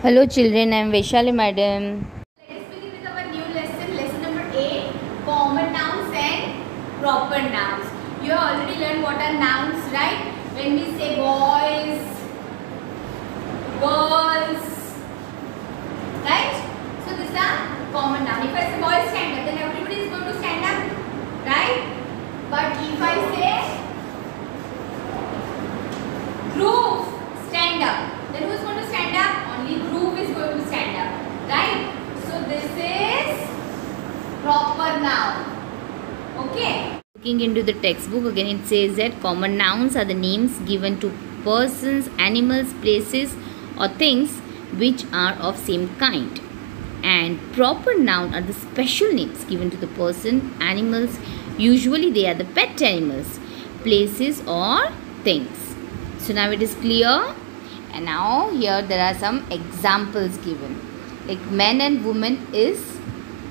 Hello children, I am Vaishali madam. Let us begin with our new lesson, lesson number 8, common nouns and proper nouns. You have already learned what are nouns, right? When we say boys, girls, right? So these are common nouns. If I say boys stand up, then everybody is going to stand up, right? But if I say Dhruv, stand up, then who is going to stand up? Only Dhruv is going to stand up, right? So this is proper noun. Okay. Looking into the textbook again, it says that common nouns are the names given to persons, animals, places or things which are of same kind. And proper noun are the special names given to the person, animals, usually they are the pet animals, places or things. So now it is clear. And now here there are some examples given. Like men and women is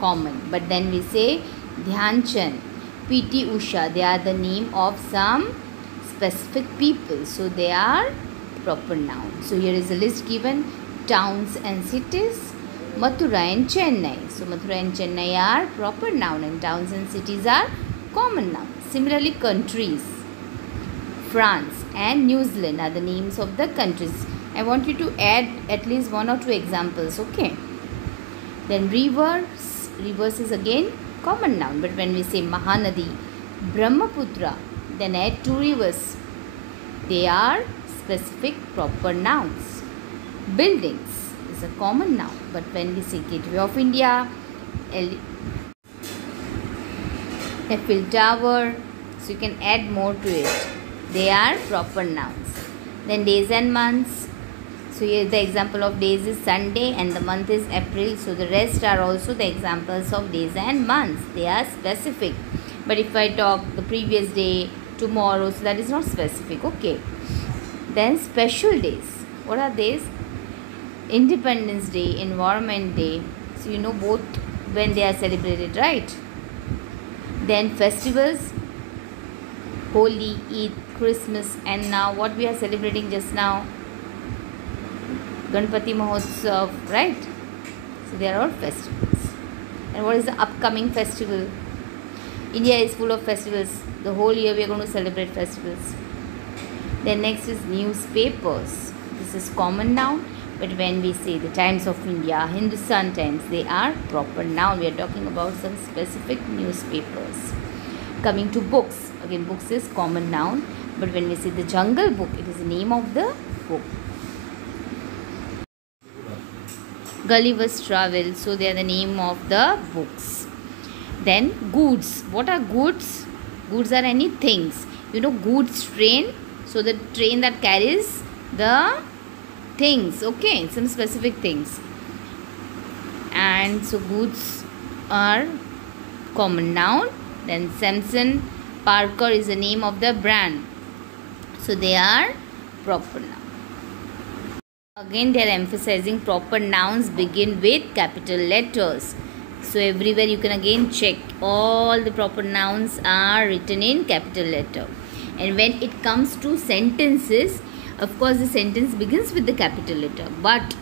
common. But then we say Dhyan Chand, P.T. Usha, they are the name of some specific people. So they are proper nouns. So here is a list given. Towns and cities, Mathura and Chennai. So Mathura and Chennai are proper noun and towns and cities are common nouns. Similarly, countries. France and New Zealand are the names of the countries. I want you to add at least one or two examples, okay? Then rivers. Rivers is again common noun, but when we say Mahanadi, Brahmaputra, then add two rivers. They are specific proper nouns. Buildings is a common noun, but when we say Gateway of India, Eiffel Tower, so you can add more to it. They are proper nouns. Then days and months. So here the example of days is Sunday and the month is April. So the rest are also the examples of days and months. They are specific. But if I talk the previous day, tomorrow, so that is not specific. Okay. Then special days. What are these? Independence Day, Environment Day. So you know both when they are celebrated, right? Then festivals. Holi, Eid, Christmas, and now what we are celebrating just now, Ganpati Mahotsav, right? So they are all festivals. And what is the upcoming festival? India is full of festivals. The whole year we are going to celebrate festivals. Then next is newspapers. This is common noun, but when we say the Times of India, Hindustan Times, they are proper noun. We are talking about some specific newspapers. Coming to books, again books is common noun, but when we say the Jungle Book, it is the name of the book. Gulliver's Travel, so they are the name of the books. Then goods. What are goods? Goods are any things. You know, goods train, so the train that carries the things, okay, some specific things. And so goods are common noun. Then Samson Parker is the name of the brand. So they are proper noun. Again they are emphasizing proper nouns begin with capital letters. So everywhere you can again check all the proper nouns are written in capital letter. And when it comes to sentences, of course the sentence begins with the capital letter. But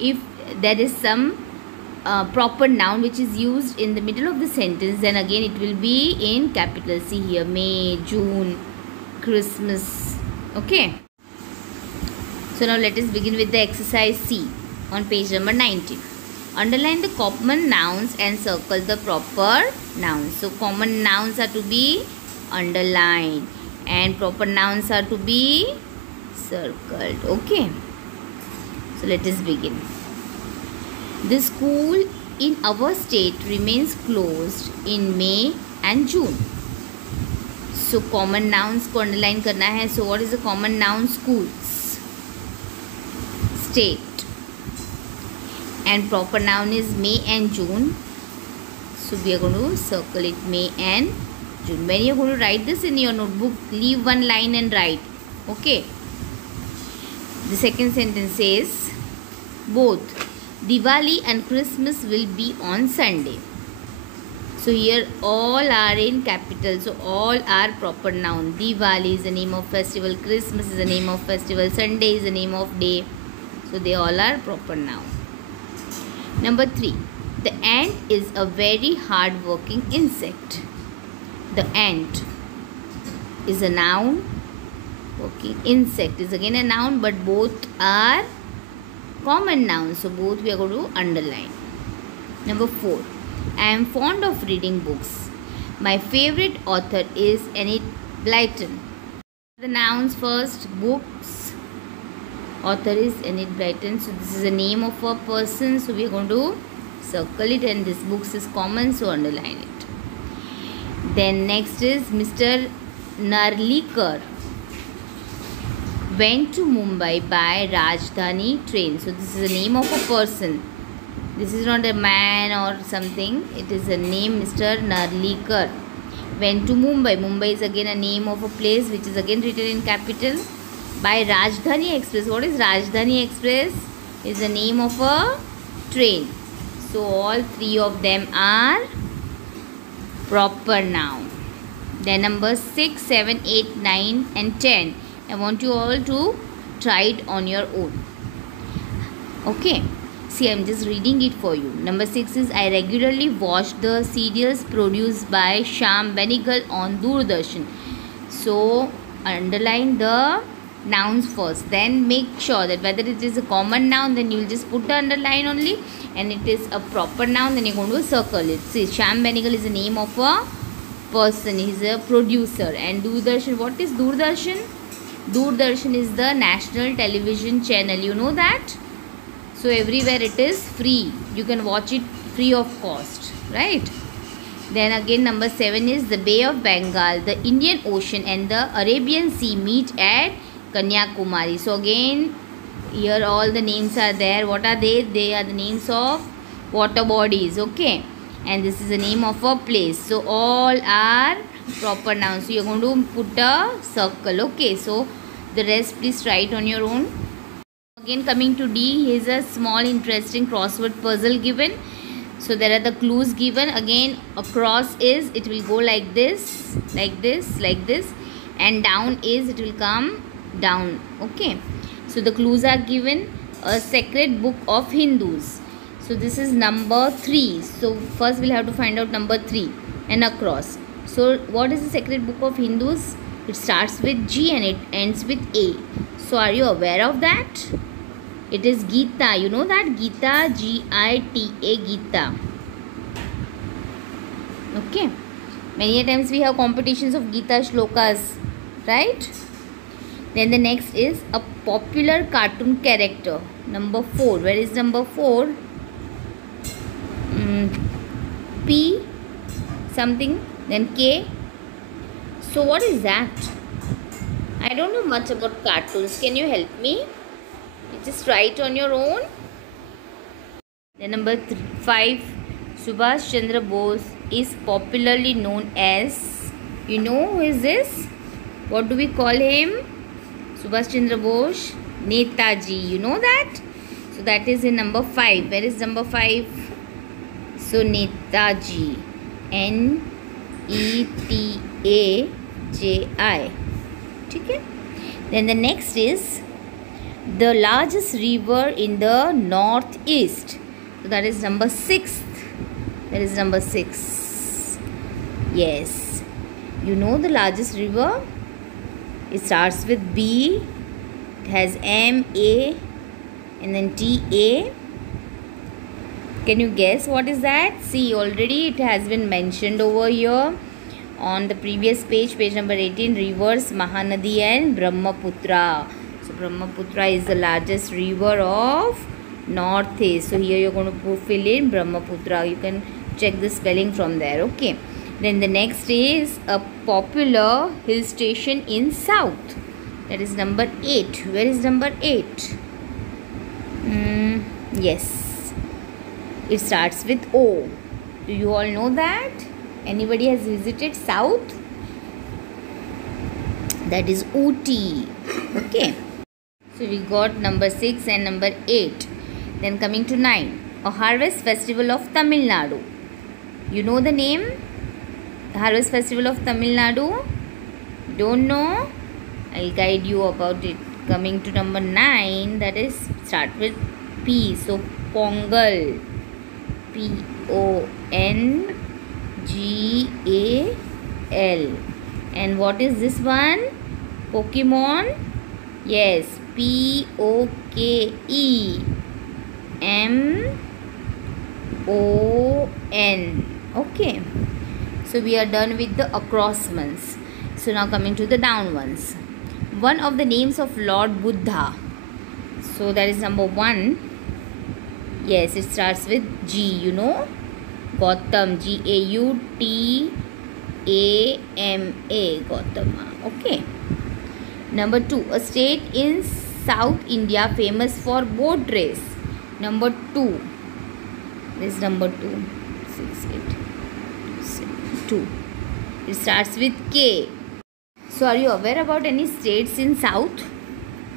if there is some proper noun which is used in the middle of the sentence, then again it will be in capital. See here, May, June, Christmas, okay. So now let us begin with the exercise C on page number 19. Underline the common nouns and circle the proper nouns. So common nouns are to be underlined and proper nouns are to be circled, okay. So let us begin. The school in our state remains closed in May and June. So common nouns को underline करना है. So what is the common noun? Schools, state, and proper noun is May and June. So we are going to circle it, May and June. When you are going to write this in your notebook, leave one line and write, okay. The second sentence says both Diwali and Christmas will be on Sunday. So here all are in capital. So all are proper noun. Diwali is the name of festival. Christmas is the name of festival. Sunday is the name of day. So they all are proper noun. Number 3. The ant is a very hard-working insect. The ant is a noun. Working insect is again a noun, but both are common nouns. So both we are going to underline. Number 4. I am fond of reading books. My favorite author is Enid Blyton. The nouns first. Books. Author is Enid Blyton. So this is the name of a person. So we are going to circle it, and this books is common, so underline it. Then next is Mr. Narlikar went to Mumbai by Rajdhani train. So this is the name of a person. This is not a man or something. It is a name. Mr. Narlikar went to Mumbai. Mumbai is again a name of a place which is again written in capital. By Rajdhani Express. What is Rajdhani Express? Is the name of a train. So all three of them are proper noun. Then number 6, 7, 8, 9 and 10. I want you all to try it on your own. Okay. See, I am just reading it for you. Number 6 is I regularly watch the serials produced by Shyam Benegal on Doordarshan. So underline the nouns first, then make sure that whether it is a common noun, then you will just put the underline only, and it is a proper noun, then you are going to circle it. See, Shyam Benegal is the name of a person. He is a producer. And Doordarshan, what is Doordarshan? Doordarshan is the national television channel. You know that? So everywhere it is free. You can watch it free of cost, right? Then again number 7 is the Bay of Bengal, the Indian Ocean and the Arabian Sea meet at Kanyakumari. So again here all the names are there. What are they? They are the names of water bodies. Okay. And this is the name of a place. So all are proper nouns. So you are going to put a circle. Okay. So the rest please write on your own. Again coming to D, here is a small interesting crossword puzzle given. So there are the clues given. Again across is it will go like this, like this, like this, and down is it will come down. Okay. So the clues are given. A sacred book of Hindus. So this is number 3. So first we'll have to find out number 3 and across. So what is the sacred book of Hindus? It starts with G and it ends with A. So are you aware of that? It is Gita. You know that? Gita, G-I-T-A, Gita. Okay. Many times we have competitions of Gita shlokas, right? Then the next is a popular cartoon character. Number 4. Where is number 4? P something. Then K. So what is that? I don't know much about cartoons. Can you help me? You just write on your own. Then number 5. Subhash Chandra Bose is popularly known as, you know who is this? What do we call him? Subhash Chandra Bose, Netaji. You know that? So that is in number 5. Where is number 5? So Netaji. N-E-T-A-J-I. Okay. Then the next is the largest river in the northeast. So that is number 6. That is number 6. Yes. You know the largest river? It starts with B. It has M-A and then T-A. Can you guess what is that? See, already it has been mentioned over here on the previous page, page number 18, rivers Mahanadi and Brahmaputra. So Brahmaputra is the largest river of northeast. So here you are going to fill in Brahmaputra. You can check the spelling from there. Okay. Then the next is a popular hill station in south. That is number 8. Where is number 8? Yes. It starts with O. Do you all know that? Anybody has visited south? That is Ooty. Okay. So we got number 6 and number 8. Then coming to 9. A harvest festival of Tamil Nadu. You know the name? The harvest festival of Tamil Nadu? Don't know? I'll guide you about it. Coming to number 9, that is start with P. So Pongal. Pongal. And what is this one? Pokemon. Yes, Pokemon. Okay. So we are done with the across ones. So now coming to the down ones. One of the names of Lord Buddha. So that is number 1. Yes, it starts with G. You know, Gautam. Gautama. Gautama. Okay. Number 2. A state in South India famous for boat race. Number 2. This is number 2. 6, 8, 2. It starts with K. So are you aware about any states in South?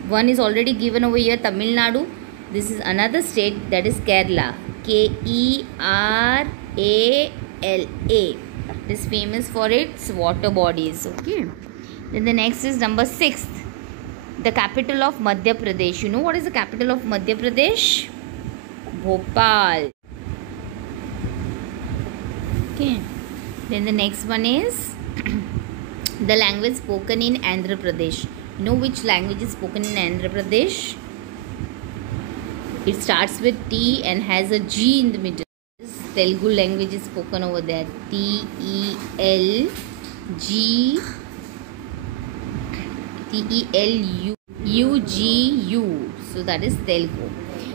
One is already given over here, Tamil Nadu. This is another state, that is Kerala. Kerala. It is famous for its water bodies. Okay. Then the next is number 6. The capital of Madhya Pradesh. You know what is the capital of Madhya Pradesh? Bhopal. Okay. Then the next one is the language spoken in Andhra Pradesh. You know which language is spoken in Andhra Pradesh? It starts with T and has a G in the middle. This Telugu language is spoken over there. Telgu. So that is Telugu.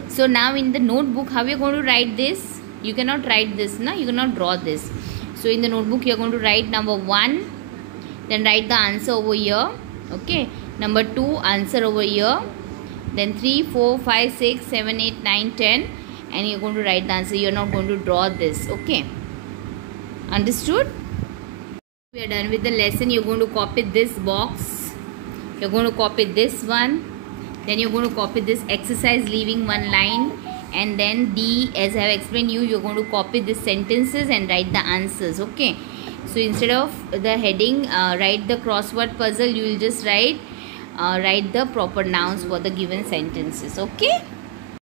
So now in the notebook, how you are going to write this? You cannot write this, na? You cannot draw this. So in the notebook, you are going to write number 1. Then write the answer over here. Okay. Number 2, answer over here. Then 3, 4, 5, 6, 7, 8, 9, 10. And you are going to write the answer. You are not going to draw this. Okay. Understood? We are done with the lesson. You are going to copy this box. You are going to copy this one. Then you are going to copy this exercise, leaving one line. And then D, as I have explained you are going to copy these sentences and write the answers. Okay. So instead of the heading, write the crossword puzzle, you will just write the proper nouns for the given sentences. Okay.